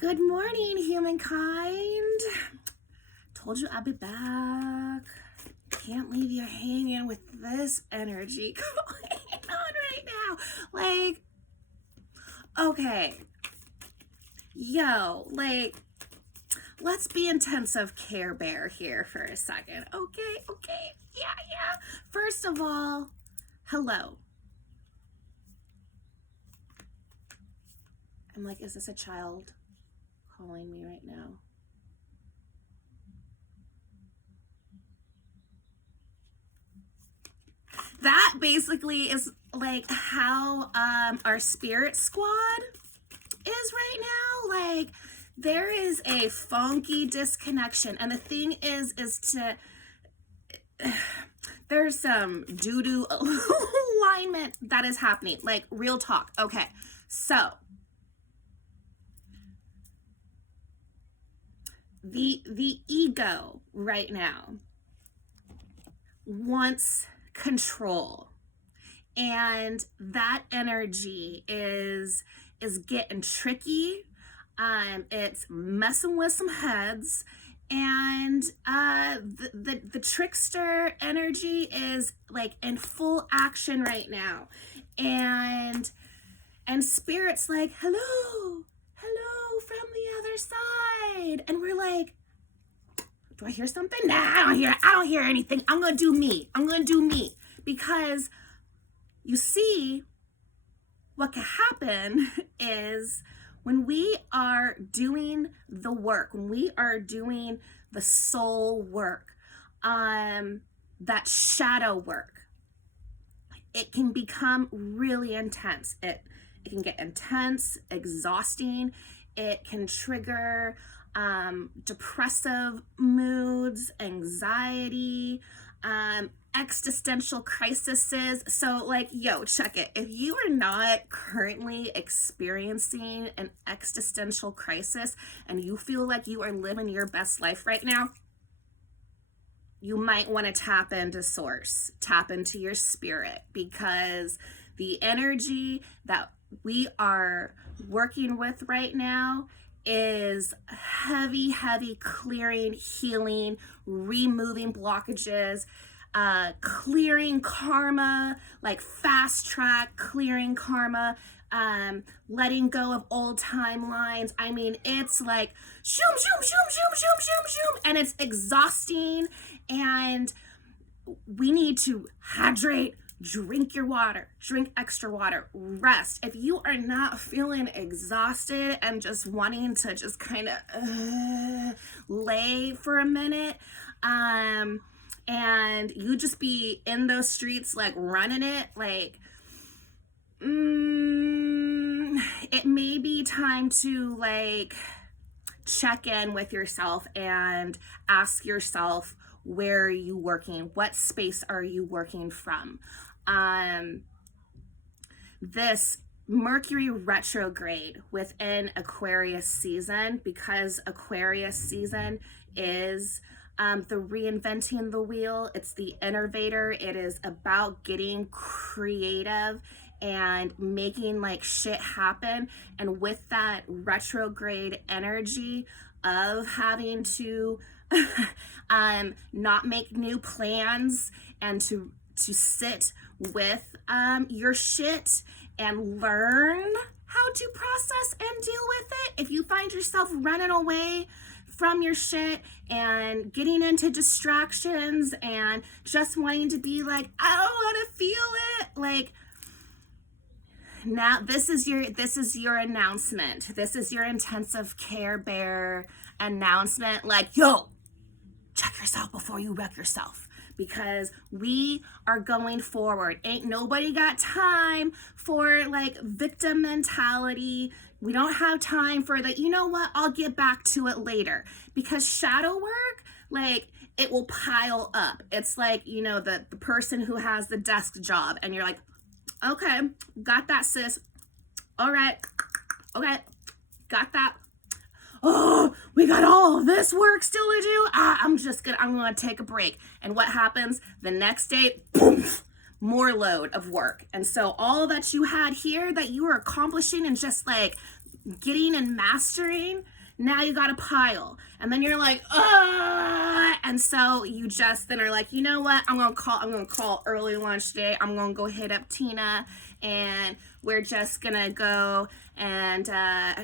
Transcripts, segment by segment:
Good morning, humankind. Told you I'd be back. Can't leave you hanging with this energy going on right now. Like, okay. Let's be intensive Care Bear here for a second. Okay. Yeah. First of all, hello. I'm like, is this a child calling me right now? That basically is like how our spirit squad is right now. Like, there is a funky disconnection, and the thing is to there's some doo-doo alignment that is happening, like real talk. Okay, so the ego right now wants control, and that energy is getting tricky. It's messing with some heads, and the trickster energy is like in full action right now, and spirit's like, hello from the other side, and we're like, do I hear something? Nah, I don't hear anything. I'm gonna do me, because you see, what can happen is when we are doing the work, when we are doing the soul work, that shadow work, it can become really intense. It can get intense, exhausting. It can trigger depressive moods, anxiety, existential crises. So like, check it. If you are not currently experiencing an existential crisis and you feel like you are living your best life right now, you might want to tap into source, tap into your spirit, because the energy that we are working with right now is heavy clearing, healing, removing blockages, clearing karma, like fast track clearing karma, letting go of old timelines. I mean, it's like shoom, and it's exhausting, and we need to hydrate, drink your water, drink extra water, rest. If you are not feeling exhausted and just wanting to just kind of lay for a minute, and you just be in those streets like running it, like it may be time to like check in with yourself and ask yourself, where are you working? What space are you working from? This Mercury retrograde within Aquarius season, because Aquarius season is the reinventing the wheel. It's the innovator. It is about getting creative and making like shit happen. And with that retrograde energy of having to not make new plans and to sit with your shit and learn how to process and deal with it. If you find yourself running away from your shit and getting into distractions and just wanting to be like, I don't want to feel it, like, now this is your announcement. This is your intensive Care Bear announcement. Like, yo, check yourself before you wreck yourself, because we are going forward. Ain't nobody got time for like victim mentality. We don't have time for the, you know what, I'll get back to it later, because shadow work, like, it will pile up. It's like, the person who has the desk job and you're like, okay, got that, sis. All right, okay, got that. Oh, we got all this work still to do. I'm gonna take a break. And what happens the next day? Boom, more load of work. And so all that you had here that you were accomplishing in just like getting and mastering, now you got a pile. And then you're like, ah, and so you just then are like, you know what? I'm gonna call early lunch today. I'm gonna go hit up Tina, and we're just gonna go and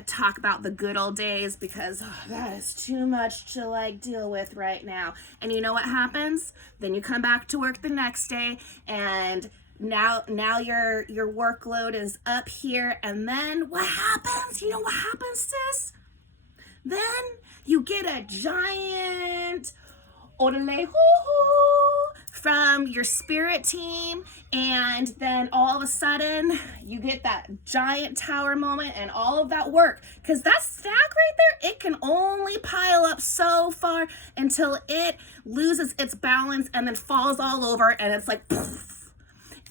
talk about the good old days, because that is too much to like deal with right now. And you know what happens? Then you come back to work the next day, and now your workload is up here, and then what happens? You know what happens, sis? Then you get a giant orale hoo-hoo from your spirit team, and then all of a sudden you get that giant tower moment and all of that work, because that stack right there, it can only pile up so far until it loses its balance and then falls all over, and it's like poof.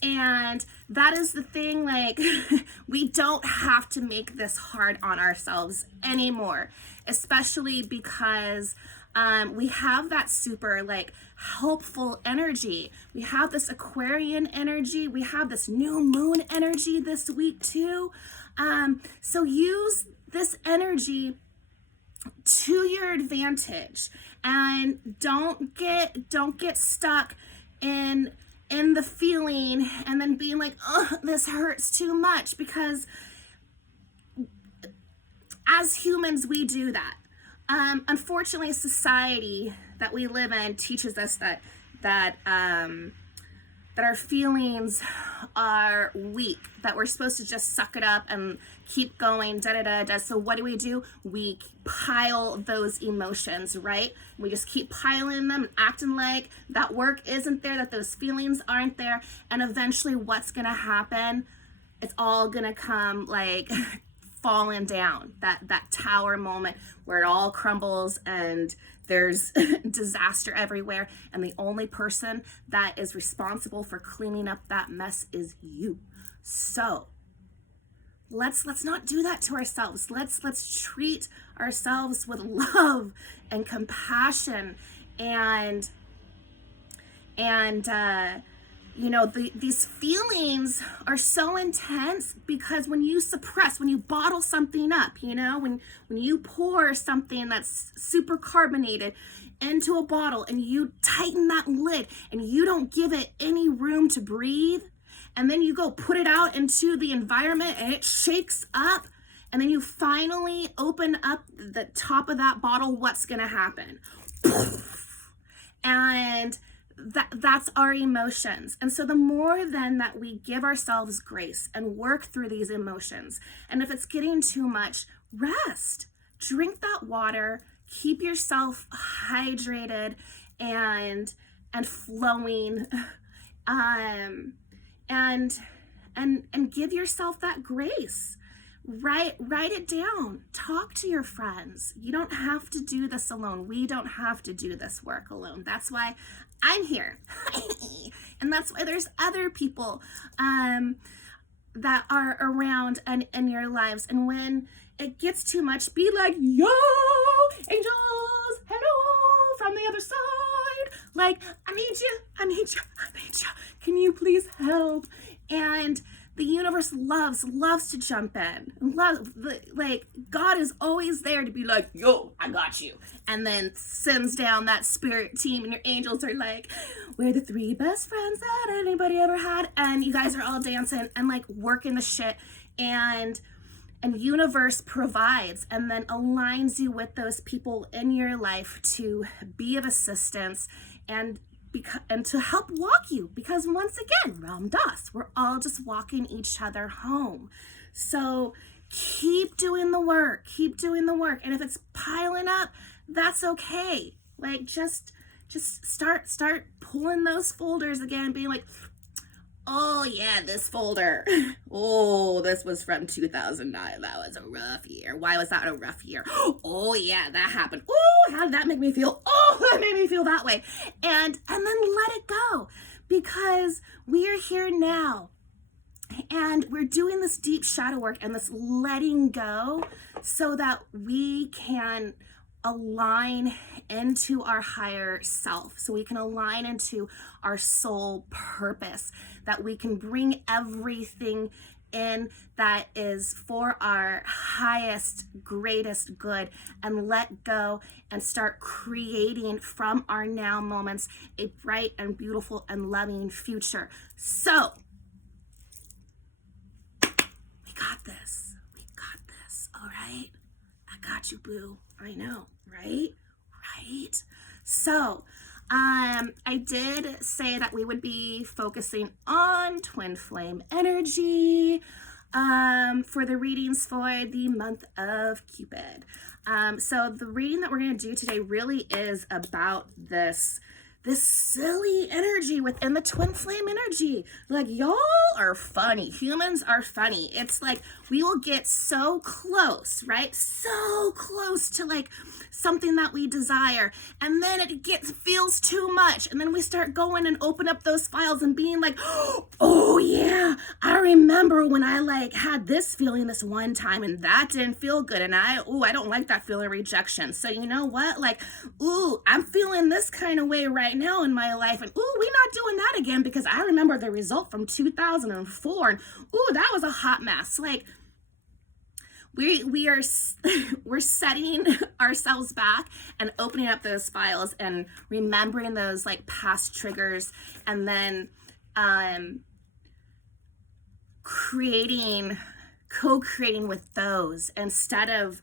And that is the thing, like, we don't have to make this hard on ourselves anymore, especially because we have that super like helpful energy. We have this Aquarian energy. We have this new moon energy this week too. So use this energy to your advantage, and don't get stuck in the feeling and then being like, oh, this hurts too much, because as humans we do that. Unfortunately, society that we live in teaches us that our feelings are weak, that we're supposed to just suck it up and keep going, da. So what do? We pile those emotions, right? We just keep piling them and acting like that work isn't there, that those feelings aren't there. And eventually what's gonna happen? It's all gonna come like falling down, that tower moment where it all crumbles and there's disaster everywhere, and the only person that is responsible for cleaning up that mess is you. So let's not do that to ourselves. Let's treat ourselves with love and compassion, and you know, these feelings are so intense because when you suppress, when you bottle something up, you know, when you pour something that's super carbonated into a bottle and you tighten that lid and you don't give it any room to breathe, and then you go put it out into the environment and it shakes up, and then you finally open up the top of that bottle, what's gonna happen? And that's our emotions. And so the more then that we give ourselves grace and work through these emotions, and if it's getting too much, rest, drink that water, keep yourself hydrated and flowing, and give yourself that grace. Write it down. Talk to your friends. You don't have to do this alone. We don't have to do this work alone. That's why I'm here. And that's why there's other people that are around and in your lives. And when it gets too much, be like, yo, angels, hello from the other side. Like, I need you. Can you please help? And the universe loves to jump in. Like, God is always there to be like, yo, I got you. And then sends down that spirit team, and your angels are like, we're the 3 best friends that anybody ever had. And you guys are all dancing and like working the shit. And universe provides and then aligns you with those people in your life to be of assistance and to help walk you, because once again, Ram Dass, we're all just walking each other home. So keep doing the work, and if it's piling up, that's okay. Like, just start pulling those folders again, being like, oh yeah, this folder, oh, this was from 2009, that was a rough year. Why was that a rough year? Oh yeah, that happened. Oh, how did that make me feel? Oh, that made me feel that way. And then let it go, because we are here now and we're doing this deep shadow work and this letting go so that we can align into our higher self, so we can align into our soul purpose, that we can bring everything in that is for our highest, greatest good, and let go and start creating from our now moments a bright and beautiful and loving future. So, we got this. We got this, all right? I got you, boo. I know, right? Right? So, I did say that we would be focusing on twin flame energy for the readings for the month of Cupid. So the reading that we're going to do today really is about this silly energy within the twin flame energy. Like, y'all are funny. Humans are funny. It's like we will get so close, right? So close to like something that we desire, and then it feels too much, and then we start going and open up those files and being like, oh yeah, I remember when I like had this feeling this one time and that didn't feel good, and I don't like that feeling, rejection. So you know what, like, I'm feeling this kind of way right now in my life, and we're not doing that again because I remember the result from 2004, and that was a hot mess. Like, we're setting ourselves back and opening up those files and remembering those like past triggers, and then co-creating with those instead of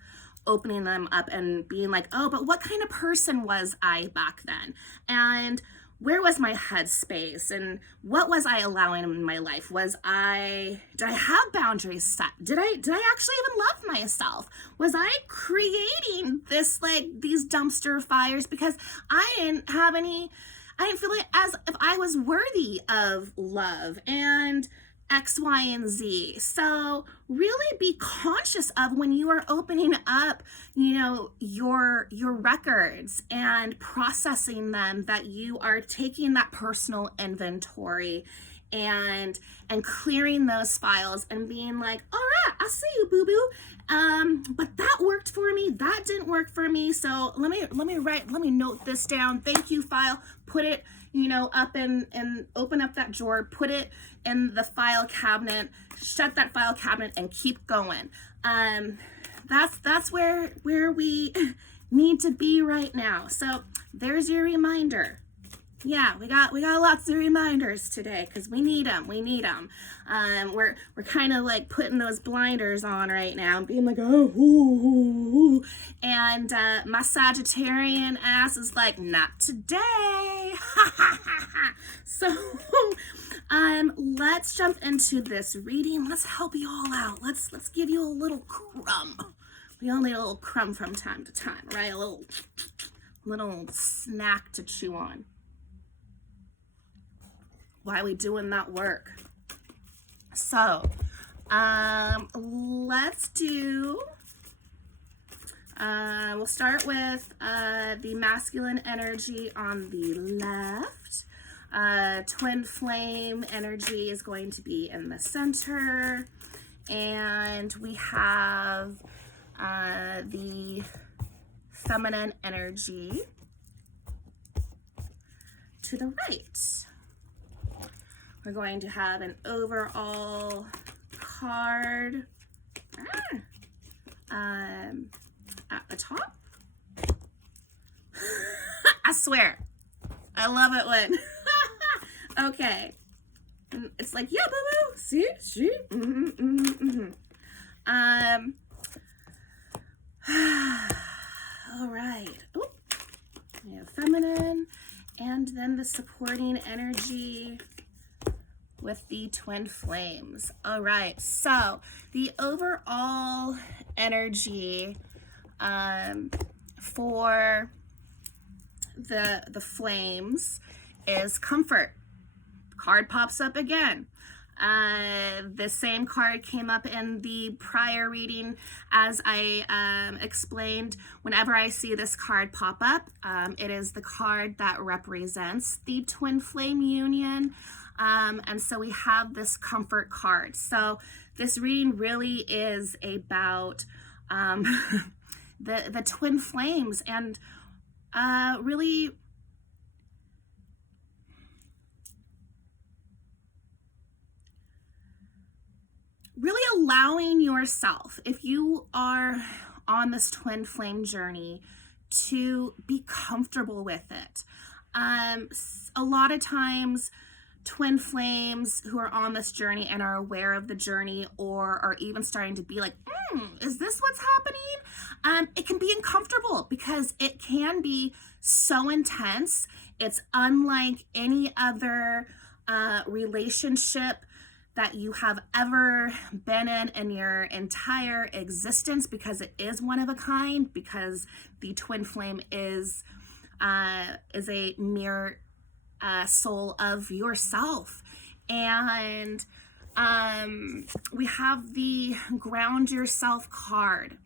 opening them up and being like, oh, but what kind of person was I back then? And where was my headspace, and what was I allowing in my life? Did I have boundaries set? Did I actually even love myself? Was I creating these dumpster fires because I didn't feel like as if I was worthy of love and X, Y, and Z. So really be conscious of when you are opening up, your records and processing them, that you are taking that personal inventory and clearing those files and being like, all right, I see you, boo-boo. But that worked for me. That didn't work for me. So let me note this down. Thank you file. Put it, up and open up that drawer, put it in the file cabinet, shut that file cabinet, and keep going. That's where we need to be right now. So there's your reminder. Yeah, we got lots of reminders today because we need them. We're kind of like putting those blinders on right now and being like, and my Sagittarian ass is like, not today. So let's jump into this reading. Let's help you all out. Let's give you a little crumb. We all need a little crumb from time to time, right? A little snack to chew on. Why are we doing that work? So, let's do, we'll start with the masculine energy on the left. Twin flame energy is going to be in the center. And we have the feminine energy to the right. We're going to have an overall card at the top. I swear, I love it when, okay. It's like, yeah, boo-boo, see? All right. Ooh. We have feminine, and then the supporting energy with the twin flames. All right, so the overall energy for the flames is comfort. Card pops up again. The same card came up in the prior reading. As I explained, whenever I see this card pop up, it is the card that represents the twin flame union. And so we have this comfort card. So this reading really is about the twin flames, and really really allowing yourself, if you are on this twin flame journey, to be comfortable with it. A lot of times, twin flames who are on this journey and are aware of the journey, or are even starting to be like, is this what's happening? It can be uncomfortable because it can be so intense. It's unlike any other relationship that you have ever been in your entire existence, because it is one of a kind, because the twin flame is a mirror soul of yourself. And we have the ground yourself card.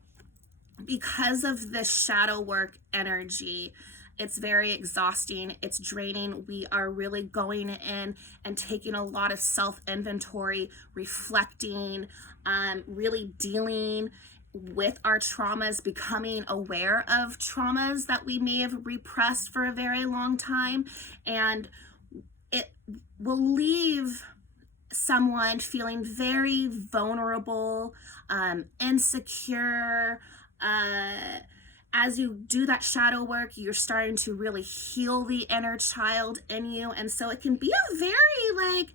Because of this shadow work energy, it's very exhausting, it's draining. We are really going in and taking a lot of self-inventory, reflecting, really dealing with our traumas, becoming aware of traumas that we may have repressed for a very long time. And it will leave someone feeling very vulnerable, insecure. As you do that shadow work, you're starting to really heal the inner child in you. And so it can be a very, like,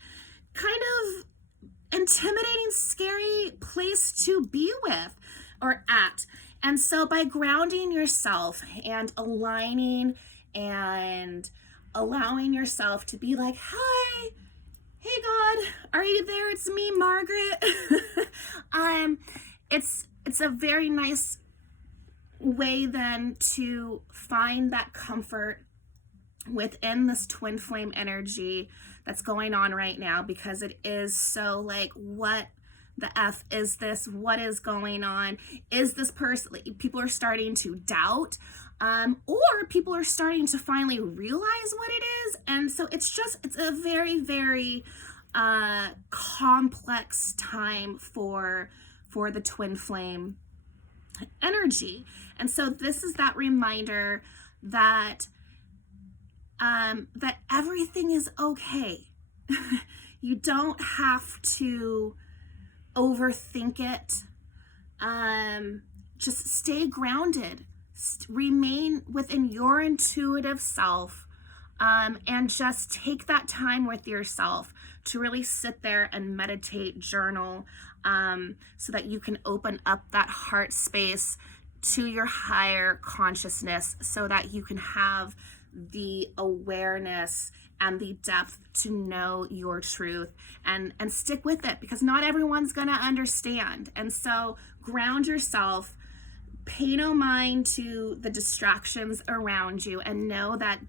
kind of intimidating, scary place to be with or at. And so by grounding yourself and aligning and allowing yourself to be like, hi, hey God, are you there? It's me, Margaret. It's a very nice way then to find that comfort within this twin flame energy that's going on right now, because it is so like, what the F is this? What is going on? Is this person, people are starting to doubt, or people are starting to finally realize what it is. And so it's a very, very complex time for the twin flame energy. And so this is that reminder that that everything is okay. You don't have to overthink it. Just stay grounded, remain within your intuitive self, and just take that time with yourself to really sit there and meditate, journal, so that you can open up that heart space to your higher consciousness, so that you can have the awareness and the depth to know your truth and stick with it, because not everyone's gonna understand. And so ground yourself, pay no mind to the distractions around you, and know that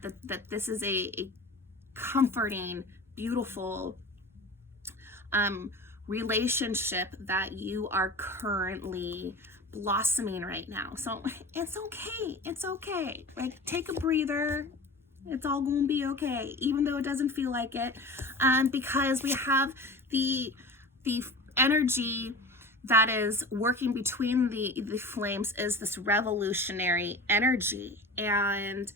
this is a comforting, beautiful relationship that you are currently blossoming right now. So it's okay. It's okay. Like, take a breather. It's all gonna be okay, even though it doesn't feel like it, because we have the energy that is working between the flames is this revolutionary energy. And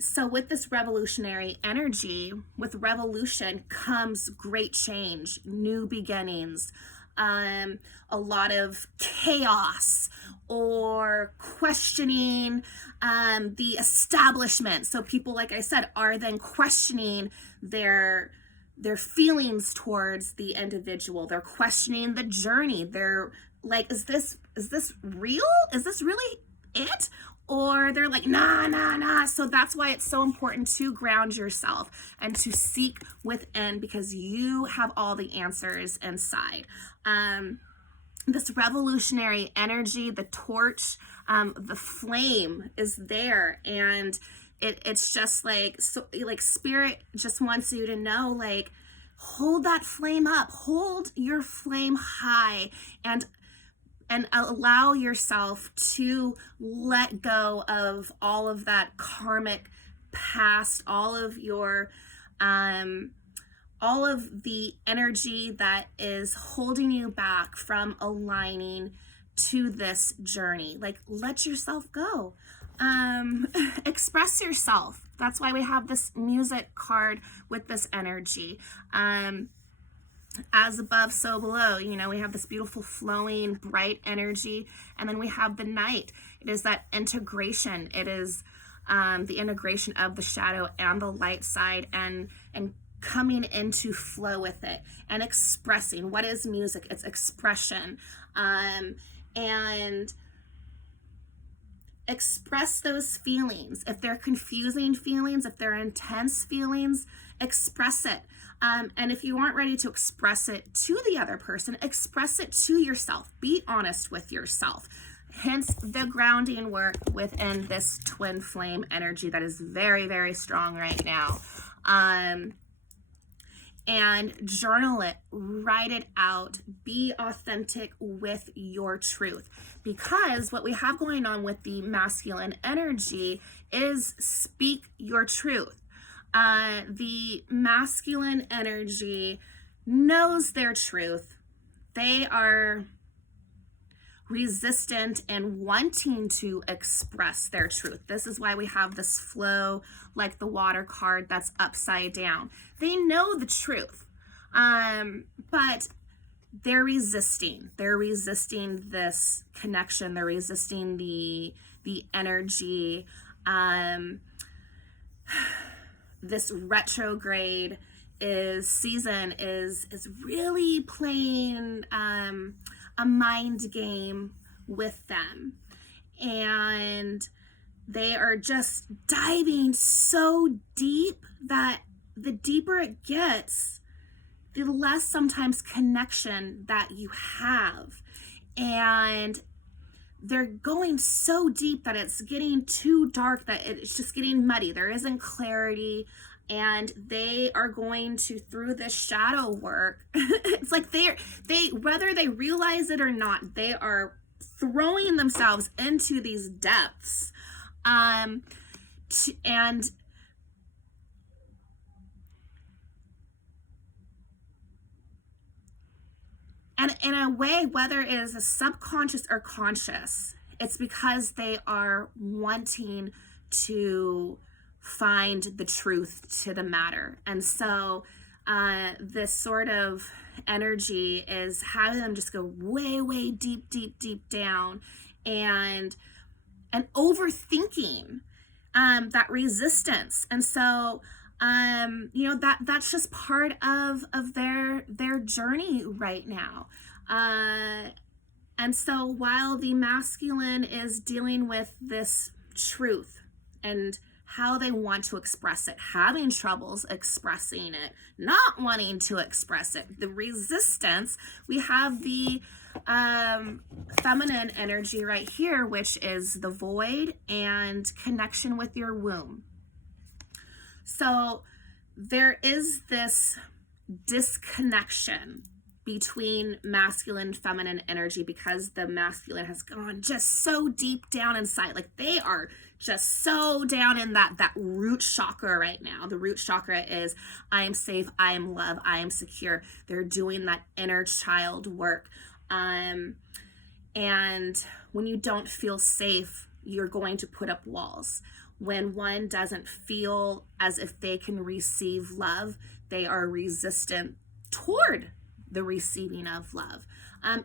so with this revolutionary energy, with revolution comes great change, new beginnings, a lot of chaos or questioning the establishment. So people, like I said, are then questioning their feelings towards the individual. They're questioning the journey. They're like, is this real? Is this really it? Or they're like, nah. So that's why it's so important to ground yourself and to seek within, because you have all the answers inside. This revolutionary energy, the torch, the flame is there, and it's just like, so like spirit just wants you to know, like, hold that flame up, hold your flame high, and allow yourself to let go of all of that karmic past, all of your all of the energy that is holding you back from aligning to this journey. Like, let yourself go. Express yourself. That's why we have this music card with this energy. As above, so below. You know, we have this beautiful flowing bright energy, and then we have the night. It is that integration. It is the integration of the shadow and the light side, and coming into flow with it and expressing. What is music? It's expression. And express those feelings. If they're confusing feelings, if they're intense feelings, express it. And if you aren't ready to express it to the other person, express it to yourself. Be honest with yourself. Hence the grounding work within this twin flame energy that is very, very strong right now. And journal it, write it out, be authentic with your truth. Because what we have going on with the masculine energy is speak your truth. The masculine energy knows their truth. They are resistant and wanting to express their truth. This is why we have this flow like the water card that's upside down. They know the truth, but they're resisting. They're resisting this connection. They're resisting the energy. This retrograde season is really playing a mind game with them, and they are just diving so deep that the deeper it gets, the less sometimes connection that you have. And they're going so deep that it's getting too dark, that it's just getting muddy. There isn't clarity. And they are going to, through this shadow work, it's like they whether they realize it or not, they are throwing themselves into these depths. And in a way, whether it is a subconscious or conscious, it's because they are wanting to find the truth to the matter. And so this sort of energy is having them just go way, way deep, deep, deep down, and overthinking that resistance. And so you know, that's just part of their journey right now. And so while the masculine is dealing with this truth and how they want to express it, having troubles expressing it, not wanting to express it, the resistance, we have the feminine energy right here, which is the void and connection with your womb. So there is this disconnection between masculine and feminine energy because the masculine has gone just so deep down inside. Like they are just so down in that root chakra right now. The root chakra is I am safe, I am loved, I am secure. They're doing that inner child work. And when you don't feel safe, you're going to put up walls. When one doesn't feel as if they can receive love, they are resistant toward the receiving of love.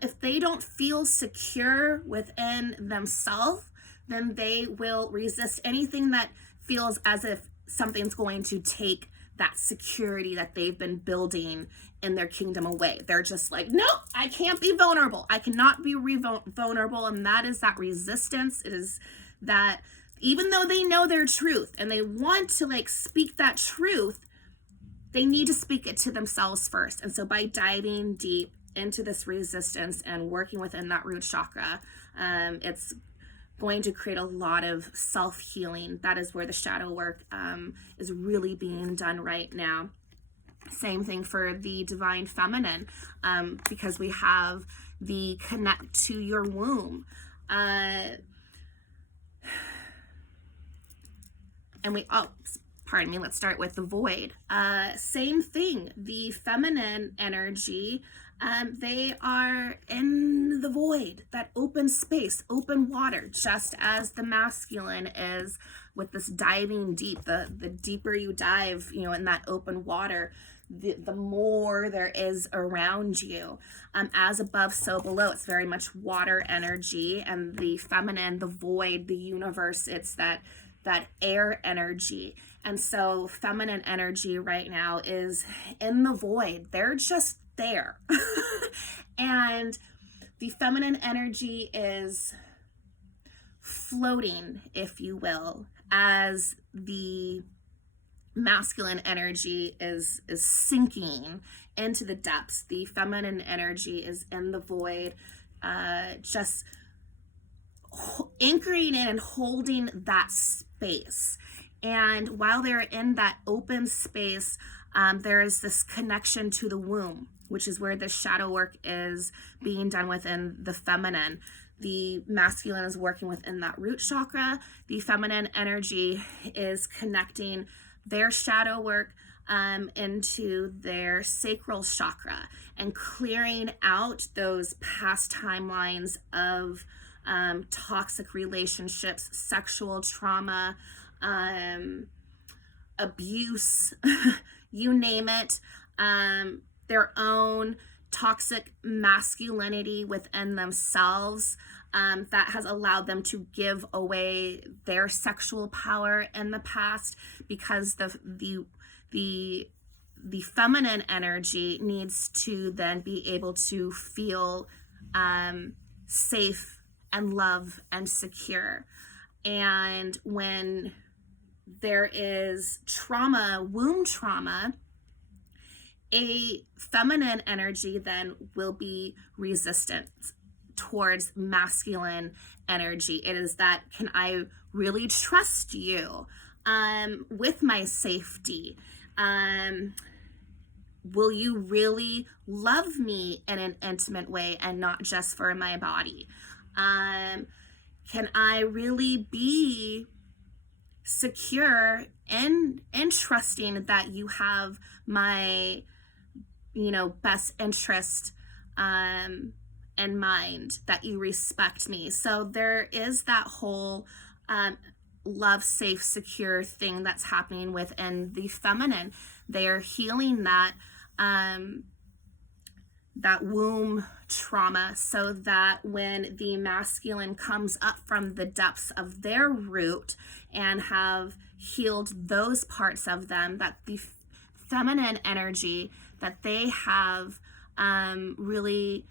If they don't feel secure within themselves, then they will resist anything that feels as if something's going to take that security that they've been building in their kingdom away. They're just like, no, I can't be vulnerable. I cannot be vulnerable. And that is that resistance. It is that even though they know their truth and they want to like speak that truth, they need to speak it to themselves first. And so by diving deep into this resistance and working within that root chakra, it's going to create a lot of self-healing. That is where the shadow work is really being done right now. Same thing for the divine feminine, because we have the connect to your womb. Let's start with the void. Same thing, the feminine energy, they are in the void, that open space, open water, just as the masculine is with this diving deep. The deeper you dive, in that open water, the more there is around you. As above, so below. It's very much water energy, and the feminine, the void, the universe, it's that air energy. And so feminine energy right now is in the void. They're just there. And the feminine energy is floating, if you will, as the masculine energy is sinking into the depths. The feminine energy is in the void, just anchoring in and holding that space. And while they're in that open space, there is this connection to the womb, which is where the shadow work is being done within the feminine. The masculine is working within that root chakra. The feminine energy is connecting their shadow work into their sacral chakra and clearing out those past timelines of toxic relationships, sexual trauma, abuse, you name it, their own toxic masculinity within themselves that has allowed them to give away their sexual power in the past, because the feminine energy needs to then be able to feel safe and love and secure. And when there is trauma, womb trauma, a feminine energy then will be resistant towards masculine energy. It is that, can I really trust you with my safety? Will you really love me in an intimate way and not just for my body? Can I really be secure and trusting that you have my, best interest in mind, that you respect me? So there is that whole love, safe, secure thing that's happening within the feminine. They are healing that womb trauma, so that when the masculine comes up from the depths of their root and have healed those parts of them, that the feminine energy, that they have really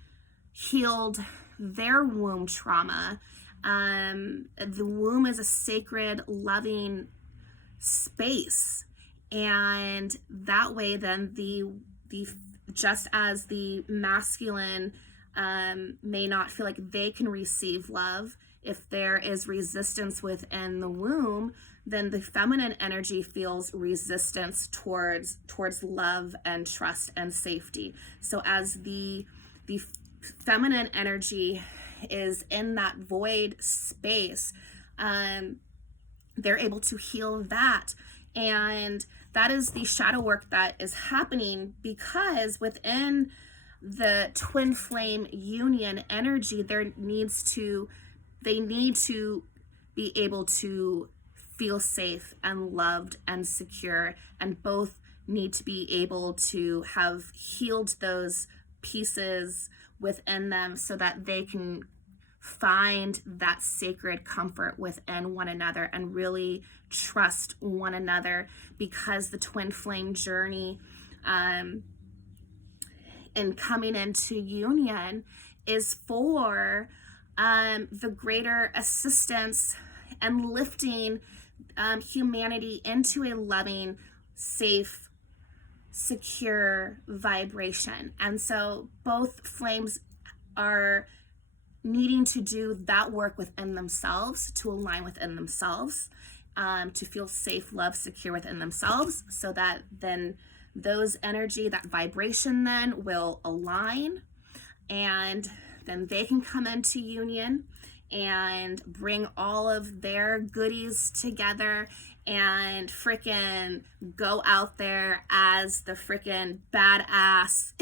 healed their womb trauma. The womb is a sacred, loving space, and that way then the just as the masculine may not feel like they can receive love, if there is resistance within the womb, then the feminine energy feels resistance towards love and trust and safety. So as the feminine energy is in that void space, they're able to heal that. And that is the shadow work that is happening, because within the twin flame union energy, they need to be able to feel safe and loved and secure, and both need to be able to have healed those pieces within them so that they can find that sacred comfort within one another and really trust one another, because the twin flame journey and coming into union is for the greater assistance and lifting humanity into a loving, safe, secure vibration. And so both flames are needing to do that work within themselves, to align within themselves, to feel safe, love, secure within themselves, so that then those energy, that vibration then will align, and then they can come into union and bring all of their goodies together and freaking go out there as the freaking badass,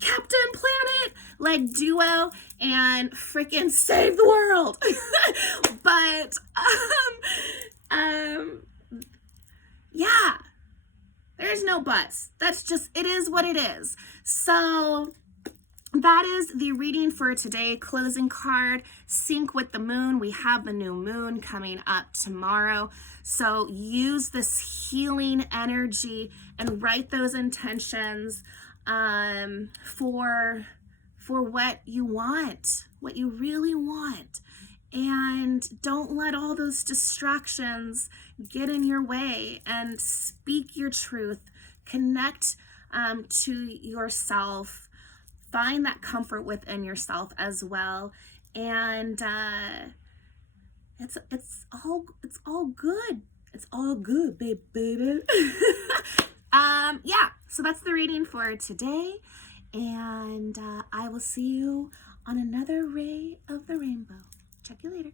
Captain Planet, like duo, and freaking save the world. But, yeah, There's no buts. That's just, it is what it is. So that is the reading for today. Closing card, sync with the moon. We have the new moon coming up tomorrow. So use this healing energy and write those intentions for what you want, what you really want. And don't let all those distractions get in your way, and speak your truth. Connect to yourself. Find that comfort within yourself as well. And it's all good. It's all good, baby. Yeah, so that's the reading for today. And I will see you on another ray of the rainbow. Check you later.